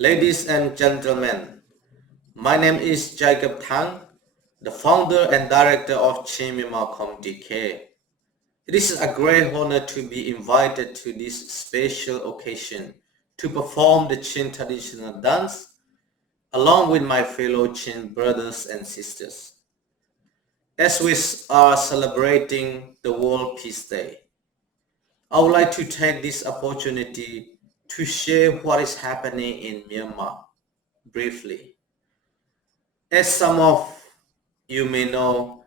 Ladies and gentlemen, my name is Jacob Thang, the founder and director of Chimima Community Care. It is a great honor to be invited to this special occasion to perform the Chin traditional dance along with my fellow Chin brothers and sisters. As we are celebrating the World Peace Day, I would like to take this opportunity to share what is happening in Myanmar briefly. As some of you may know,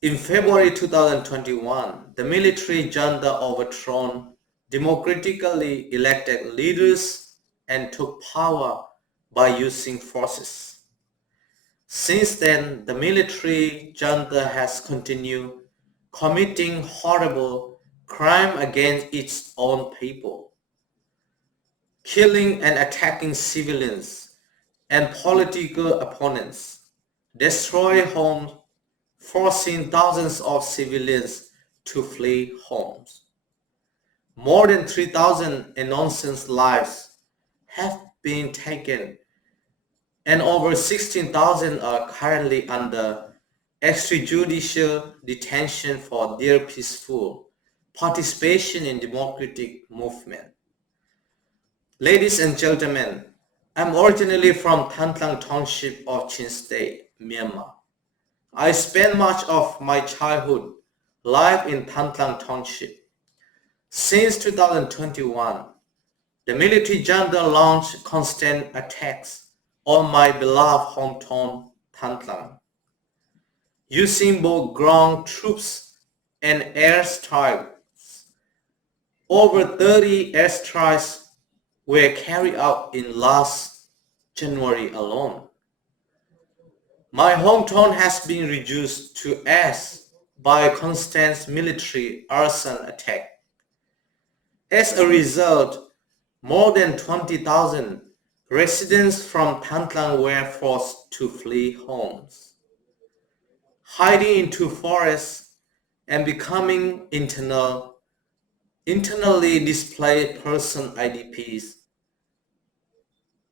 in February 2021, the military junta overthrew democratically elected leaders and took power by using forces. Since then, the military junta has continued committing horrible crime against its own people, killing and attacking civilians and political opponents, destroy homes, forcing thousands of civilians to flee homes. More than 3,000 innocent lives have been taken and over 16,000 are currently under extrajudicial detention for their peaceful participation in democratic movement. Ladies and gentlemen, I'm originally from Thantlang Township of Chin State, Myanmar. I spent much of my childhood life in Thantlang Township. Since 2021, the military junta launched constant attacks on my beloved hometown Thantlang, using both ground troops and airstrikes. Over 30 airstrikes were carried out in last January alone. My hometown has been reduced to ash by constant military arson attack. As a result, more than 20,000 residents from Thantlang were forced to flee homes, hiding into forests and becoming internally displaced person IDPs.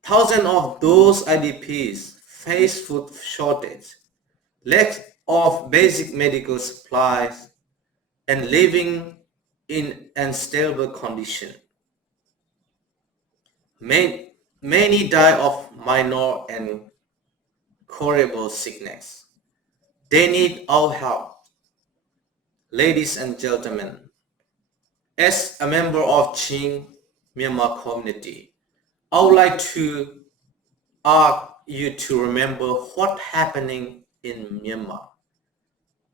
Thousands of those IDPs face food shortage, lack of basic medical supplies, and living in unstable conditions. Many die of minor and curable sickness. They need our help. Ladies and gentlemen, as a member of Qing Myanmar community, I would like to ask you to remember what's happening in Myanmar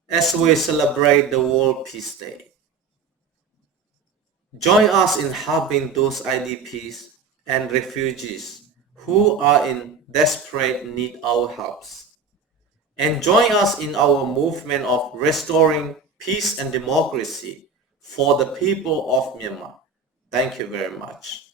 as we celebrate the World Peace Day. Join us in helping those IDPs and refugees who are in desperate need our helps. And join us in our movement of restoring peace and democracy for the people of Myanmar. Thank you very much.